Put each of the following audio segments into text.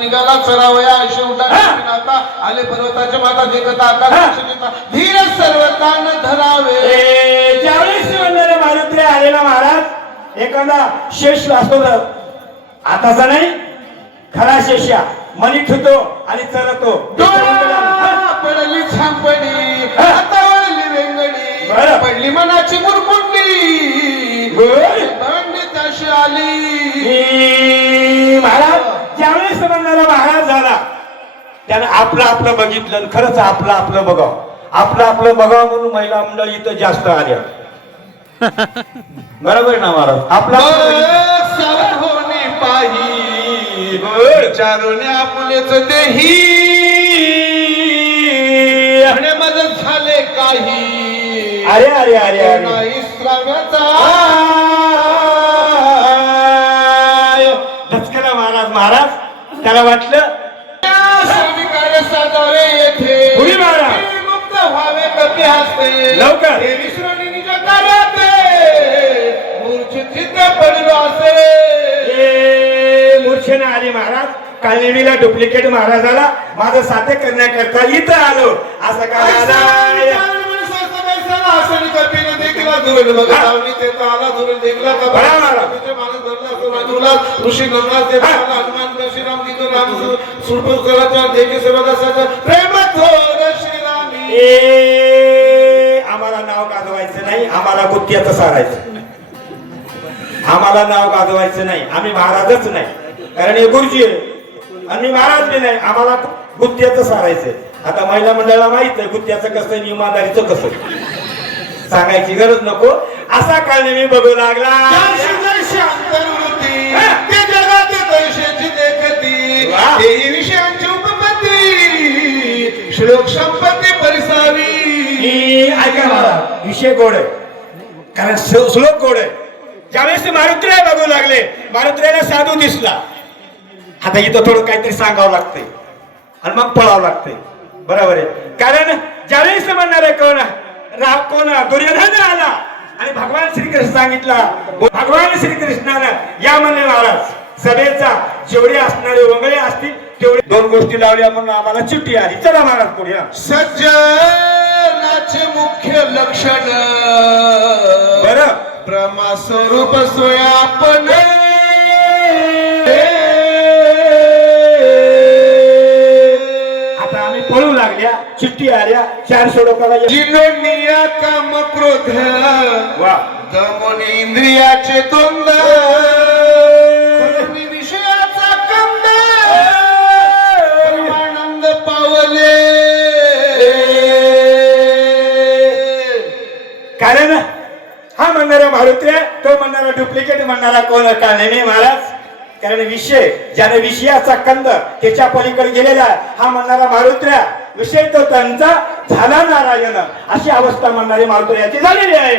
निघाला चरावया शेवटा आले पर्वताच्या माता देखत आकाश धीर सर्वतान धरावे. ज्यावेळेस मारुती आलेला महाराज एखादा शेष असतो आताचा नाही खरा शेष्या मनी ठेवतो आणि चरतो. पडली छांपडी आता वळली रेंगडी पडली मनाची मुरकुंडी भांडी ताशी आली. महाराज ज्यावेळेस म्हणणारा महाराज झाला त्यानं आपलं बघितलं. खरंच आपलं बघावं आपलं बघावं म्हणून महिला मंडळी इथं जास्त आल्या. बरोबर ना महाराज आपला होणे पाही विचारून आपलेच देही मदत झाले काही. अरे अरे अरे नाही श्राव्याचा धचकला महाराज त्याला वाटलं स्वामीकडे साधावे येथे उडी मारा मुक्त व्हावे कपी हसते लवकर हे विसरून निज कार्यात मूर्छित पडलो असे. मूर्छेने आली महाराज कालनेमीला डुप्लिकेट महाराजाला माझं साध्य करण्याकरता इथं आलो. असं काय ऋषी गंगाचे हनुमान श्रीराम प्रेमात श्रीरामी. आम्हाला नाव गाजवायचं नाही आम्हाला गुत्त्याचं सारायचं. आम्हाला नाव गाजवायचं नाही आम्ही महाराजच नाही कारण हे गुरुजी आहे आणि महाराज बी नाही आम्हाला गुत्त्याचं सारायचं. आता महिला मंडळाला माहित आहे गुत्त्याचं कसं इमानदारीचं कसं सांगायची गरज नको. असा काळ मी बघू लागला विषयांची उपपत्ती श्लोक संपत्ती परिसावी. ऐका मला विषय गोड आहे कारण श्लोक गोड आहे. ज्यावेळेस मारुतीला बघू लागले मारुतीला साधू दिसला. आता इथं थोडं काहीतरी सांगावं लागतंय आणि मग पळावं लागतंय. बरोबर आहे कारण ज्यावेळेस म्हणणार आहे कोण दुर्योधन आला आणि भगवान श्रीकृष्ण सांगितला. भगवान श्रीकृष्णानं या म्हणले महाराज सभेचा जेवढे असणारे वंगळे असतील तेवढे दोन गोष्टी लावल्या म्हणून आम्हाला चिठ्ठी आली. चला महाराज पुढे. सज्जनाचे मुख्य लक्षण बरं ब्रह्मा स्वरूप स्वयापन आता आम्ही पळू लागल्या चिठ्ठी आल्या 400 लोकांना जिनोनिया काम क्रोध वा दमन इंद्रियाचे द्वंद विषयाचा कंद आनंद पावले. कारण हा म्हणणारा मारुती तो म्हणणारा डुप्लिकेट म्हणणारा कोण का नाही महाराज. कारण विषय ज्याने विषयाचा कंद त्याच्या पलीकडे गेलेला हा म्हणणारा मारुत्र्या विषय तो त्यांचा झाला नारायण अशी अवस्था म्हणणारी मारुत्र्याची झालेली आहे.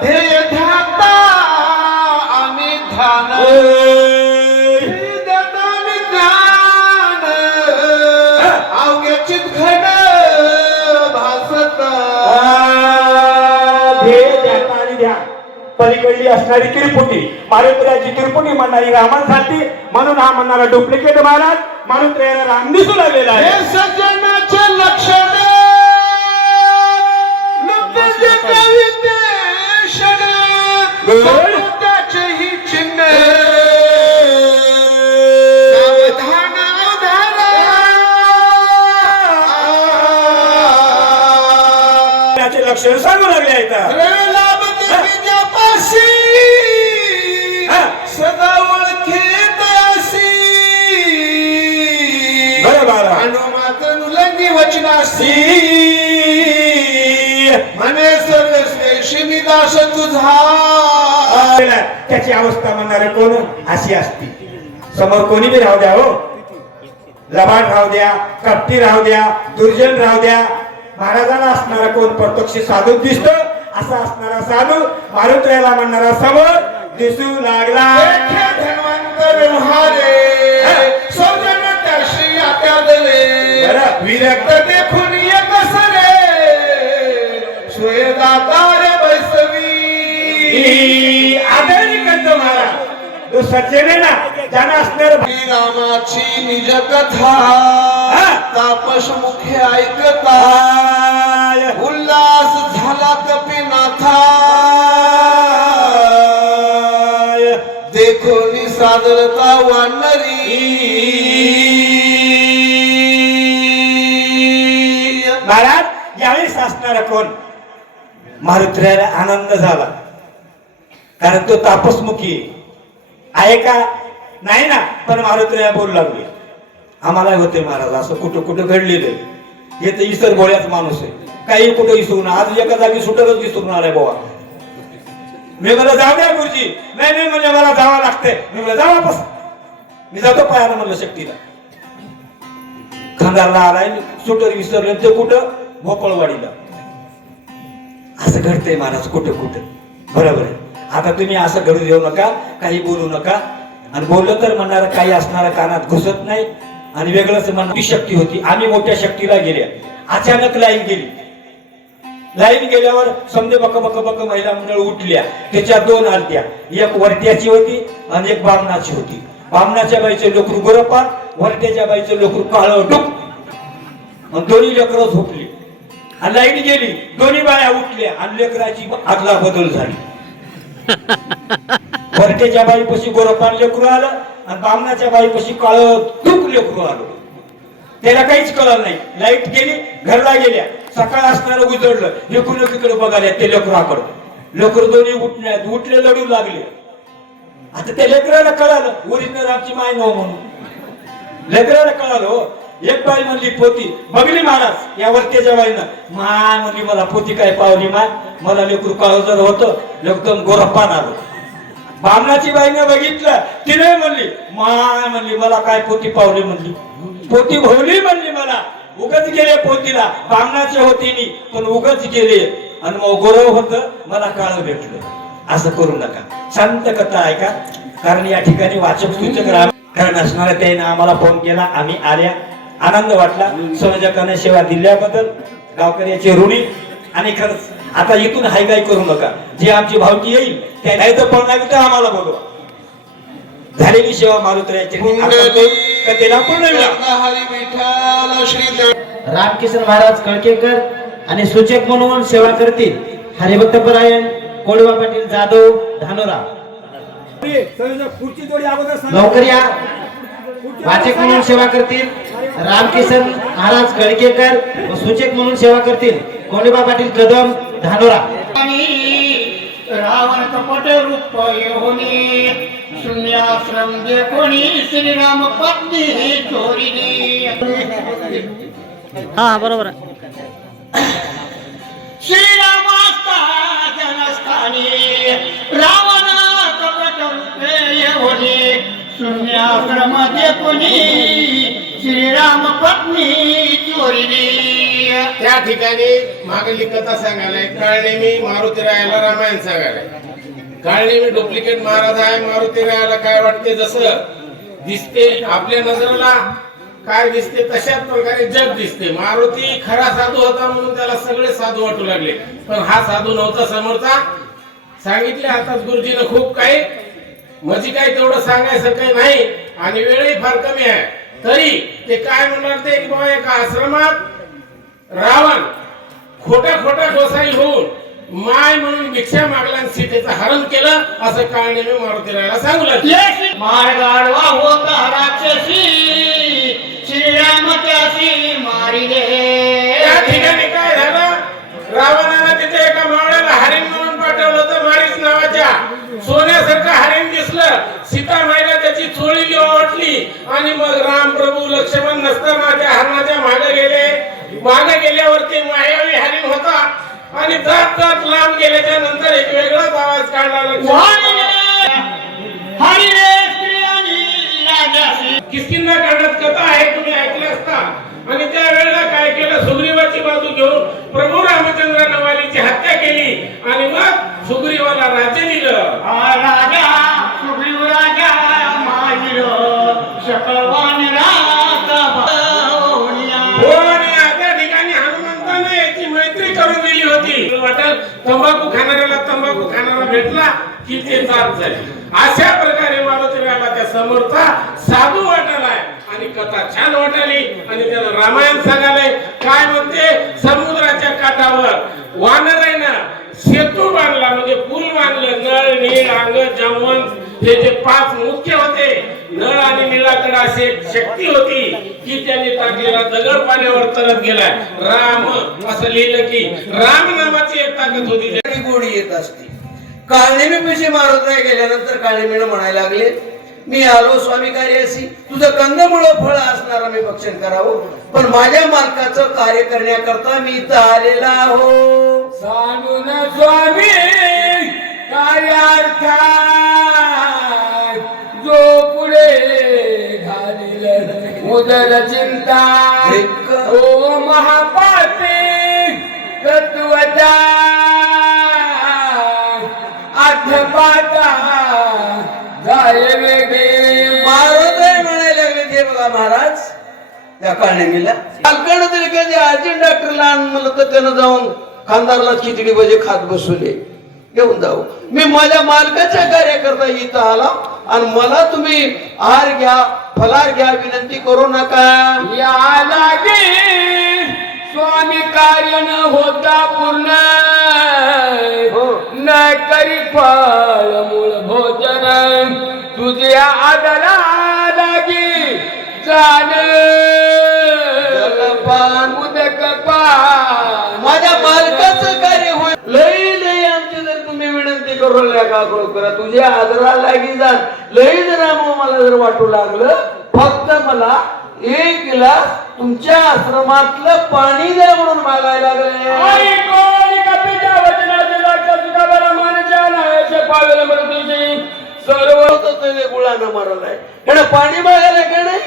ध्येय ध्याता आणि ध्यान अवघ्याचित घड भासत पलीकडली असणारी तिरुपती मारुत्र्याची तिरुपती म्हणणारी रामांसाठी म्हणून हा म्हणणारा डुप्लिकेट महाराज मारुत्र्याला राम दिसू लागलेला आहे. सज्जनाचे लक्षण त्याचेही चिन्ह सावधान त्याचे लक्षण सांगू लागले आहेत. सदा ओळखेत असी बरोबर अनुमातन उल्लंघी वचनासी म्हणे सर्वश्रेष्ठी मी दास तुझा. त्याची अवस्था म्हणणारे कोण अशी असती. समोर कोणी बी राहू द्या हो लबाड राहू द्या कपटी राहू द्या दुर्जन राहू द्या महाराजांना असणारा कोण प्रत्यक्ष साधू दिसतो. असा असणारा साधू मारुत्र्याला म्हणणारा समोर दिसू लागला. धन्वंतर व्यवहारे सौजन त्याशी आत्या दले विरक्त देखून एक सरे स्वयं दातार बैस तो सज्जन आहे ना, ज्यानं असणार रामाची निज कथा तापस मुखे ऐकता उल्हास झाला कपिनाथा देखोनी सादरता वानरी महाराज यावेळेस असणारा कोण? मारुतीला आनंद झाला, कारण तो तापसमुखी आहे का नाही ना, पण मारुतीला बोलू लागले. आम्हाला होते महाराज असं कुठं कुठं घडलेलं आहे. हे तर इसर भोळ्याच माणूस आहे, काही कुठं विसरून आज एका जागी सुटरच विसरून आलाय बाबा. मी मला जाऊ द्या गुरुजी. नाही नाही म्हणजे मला जावं लागतंय. मी मला जा वापस, मी जातो पायाला म्हणलं शक्तीला. खंडारला आलाय, सुटर विसरले ते कुठं? भोपळवाडीला. असं घडतंय महाराज कुठं कुठं. बरोबर आहे. आता तुम्ही असं घडू देऊ नका, काही बोलू नका. आणि बोललं तर म्हणणार काही असणारा कानात घुसत नाही आणि वेगळंच म्हणणार. शक्ती होती, आम्ही मोठ्या शक्तीला गेल्या. अचानक लाईन गेली. लाईन गेल्यावर समजे बक बक बक महिला मंडळ उठल्या. त्याच्या दोन आलत्या, एक वरट्याची होती आणि एक बामणाची होती. बामणाच्या बाईचे लेकरू गोरपान, वरट्याच्या बाईचे लेकरू काळं डुक. दोन्ही लेकरं झोपली आणि लाईट गेली. दोन्ही बाया उठल्या आणि लेकराची आदला बदल झाली. वरट्याच्या बाईपाशी गोरपान लेकरू आलं आणि बामणाच्या बाईपाशी काळं डुक लेकरू आलं. त्याला काहीच कळलं नाही. लाईट गेली, घरला गेल्या. सकाळ असणारं उजळलं. लेकरू लेकीकडे बघायला ते लेकराकडं. लेकरू दोन्ही उठले लढू लागले. आता त्या लेकराला कळालं ओरिजिनल आमची माय नव म्हणून. लेकराला कळालं हो. एक बाई म्हणली पोती बघली महाराज या वरत्याच्या बाईनं. माय म्हणली मला पोती काय पावली माय, मला लेकरू काळ जर होतं एकदम गोरप्पान आलं. बामणाची बाईने बघितलं, तिने म्हणली माय म्हणली मला काय पोती पावली म्हणली, पोती भोवली म्हणली मला. उगच गेले पोतीला, बामणाचे होती नी पण उगच गेले आणि मग गोरव होत मला काळ भेटलं. असं करू नका. शांत कथा ऐका, कारण या ठिकाणी वाचक सूचक कारण असणाऱ्या त्याने आम्हाला फोन केला. आम्ही आल्या, आनंद वाटला. संयोजकाने सेवा दिल्याबद्दल गावकऱ्याचे ऋणी. आणि खरंच आता इथून हायगाय करू नका. जे आमची भावकी येईल त्या नाही तर पण नाही तर आम्हाला बोलवा. झालेली सेवा मारुतीच्या कथेला पूर्ण रामकिशन महाराज कळकेकर आणि सूचक म्हणून सेवा करतील हरिभक्त परायण कोडवा पाटील जाधव धानोरा. लवकर या. वाचक म्हणून सेवा करतील रामकिशन महाराज कळकेकर व सूचक म्हणून सेवा करतील कोंडोबा पाटील कदम धानोरा. रावण कपट रूप योनी शून्याश्रम जे कोणी श्रीराम पत्नी चोरीनी. हा बरोबर आहे. श्रीरामास्ता जनस्थानी रावण कपट रूपे योनी शून्याश्रम जे कोणी श्रीराम पत्नी चोरीनी. त्या ठिकाणी मागली कथा सांगायला काळनेमी मारुतीरायाला रामायण सांगायला. काळनेमी डुप्लिकेट महाराज आहे. मारुतीरायाला काय वाटते जसं दिसते आपल्या नजरेला काय दिसते तशाच प्रकारे जग दिसते. मारुती खरा साधू होता म्हणून त्याला सगळे साधू वाटू लागले, पण हा साधू नव्हता समोरचा. सांगितले आताच गुरुजीनं खूप काही, म्हणजे काय तेवढं सांगायचं काही नाही आणि वेळही फार कमी आहे. तरी ते काय म्हणणार ते की बाबा एका आश्रमात रावण खोट्या खोट्या गोसाई होऊन माय म्हणून भिक्षा मागला आणि सीतेचं हरण केलं असं काळनेमी मारुतीरायाला सांगू लागले. मारगाडवा होता राक्षसी श्रीराम त्यासी मारिले. त्या ठिकाणी काय झालं, रावणानं तिथे एका मावळ्याला हरिण म्हणून पाठवलं होतं. मारीच नावाच्या सोन्यासारखं हरिण दिसलं. सीता माईला त्याची चोळी वाटली आणि मग राम प्रभू लक्ष्मण नसताना त्या हरणाच्या मागे गेले. मागे गेल्यावरती मायावी हरिण होता आणि जात जात लांब गेल्याच्या नंतर एक वेगळाच आवाज काढला. किस्किंदा काढत कथा आहे, तुम्ही ऐकलं असता. आणि त्या वेळेला काय केलं, सुग्रीवाची बाजू घेऊन प्रभू रामचंद्रानं वालीची हत्या केली आणि मग सुग्रीवाला राज्य दिलं. राजा सुग्रीव राजा माहिर शकलवान राजा हनुमंताने याची मैत्री करून दिली होती. वाटत तंबाखू खाणाऱ्याला तंबाखू खाणारा भेटला की ते जात झाली. अशा प्रकारे मारुती समोरचा साधू वाटालाय आणि कथा छान वाटाली आणि त्याला रामायण सांगायला काय म्हणते समुद्राच्या काठावर वानर आहे ना सेतू बांधला म्हणजे पूल बांधलं नळ नीळ अंग जमवन हे जे 5 मुख्य होते नळ आणि नीळाकडे अशी एक शक्ती होती की त्यांनी टाकलेला दगड पाण्यावर तरत गेलाय राम असं लिहिलं की राम नावाची एक ताकद होती ती गोडी येत असते. काळनेमी पैसे मारत नाही गेल्यानंतर काळनेमीनं म्हणायला लागले मी आलो स्वामी कार्याशी तुझं कंदमुळं फळ असणारा मी भक्षण करावं पण माझ्या मालकाचं कार्य करण्याकरता मी इथं आलेला आहो. सांगून स्वामी कार्यार्थ जो पुढे घालील उदर चिंता ओ महापापी तत्वता अर्थपाता जाय वेगळे महाराज म्हणायला लागले ते बघा महाराज त्या काळनेमीला पालकानं तरी कधी अर्जंट डॉक्टरला आण म्हणलं तर त्यानं जाऊन खानदारला खिचडी भजे खात बसवले घेऊन जाऊ मी माझ्या मालकाच्या कार्याकरता इथं आला आणि मला तुम्ही आहार घ्या फलार घ्या विनंती करू नका. या लागे स्वामी कार्य न होता पूर्ण न करी फळ मूळ भोजन तुझ्या आदरा लागी जाण जलपान उदक पान माझ्या मालकाचं कार्य होईल लई लई आमची जर तुम्ही विनंती करू नका करू करा तुझ्या आदरा लागी जा लई जर मला जर वाटू लागलं फक्त मला 1 गिलास तुमच्या आश्रमातलं पाणी द्या म्हणून मागायला लागले. आई कोणी कपीच्या वचनाचे वाक्य तुका बरा मानच्या नायाचे पावेल मृत्यूची सर्व त्याने गुळानं मारलाय त्याने पाणी मागायला का नाही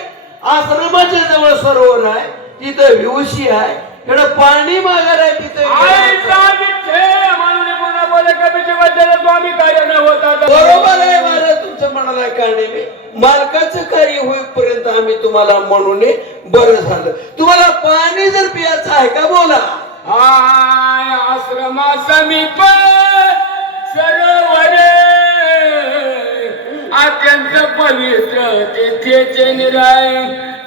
आश्रमाच्या जवळ सरोवर आहे तिथं विवशी आहे त्याने पाणी मागायला तिथे आई सावित्रे मानले पुन्हा बोले कपीचे वचन स्वामी कार्य न होता बरोबर आहे महाराज तुमचं म्हणाला काढणे मी मालकाचं कार्य होईपर्यंत आम्ही तुम्हाला म्हणून बरं झालं. तुम्हाला पाणी जर पियाचं आहे का बोला. आय आश्रमा समीप सरोवर अत्यंत पवित्र तेथेचे निराय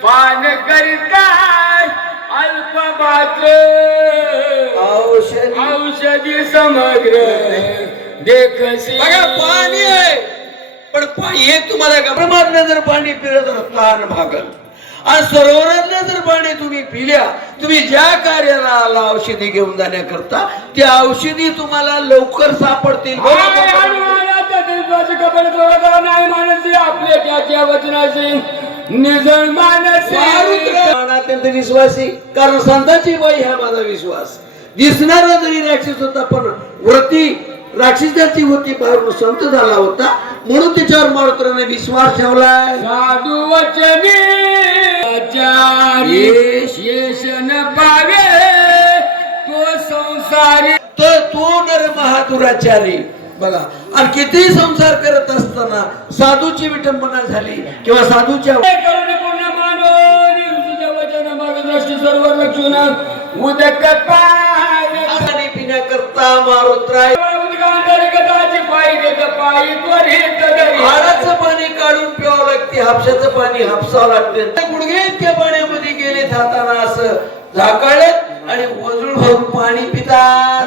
पान करिताय अल्प मात्र औषधी समग्र देखसी बघा पाणी आहे पण हे तुम्हाला गप्रमातलं जर पाणी पिलं तर ताण भागल आणि सरोवरातलं जर पाणी तुम्ही पिल्या तुम्ही ज्या कार्याला आला औषधी घेऊन जाण्याकरता त्या औषधी तुम्हाला लवकर सापडतील. आपल्या त्याच्या वचनाशी निजळ मानसी अत्यंत विश्वासी कारण संताची बाई हा माझा विश्वास दिसणारा जरी राक्षस होता पण व्रती राक्षसाची होती बाहेरून संत झाला होता म्हणून त्याच्यावर मारुत्राने विश्वास ठेवलाय. साधू वचनी येश न पावे तो संसारी तर तो नर महादुराचारी बघा आणि किती संसार करत असताना साधूची विटंबना झाली किंवा साधूच्या करुणी पूर्ण मानवनी तुझ्या वचन मार्गदर्शी सर्व लक्षण उदक पाणी पिण्याकरता मारुत्राय हाडाचं पाणी काढून प्यावं लागते हापशाचं पाणी हापसावं लागते गुडघे इतक्या पाण्यामध्ये गेले जाताना असं झाकाळत आणि वजूळ भरून पाणी पितात.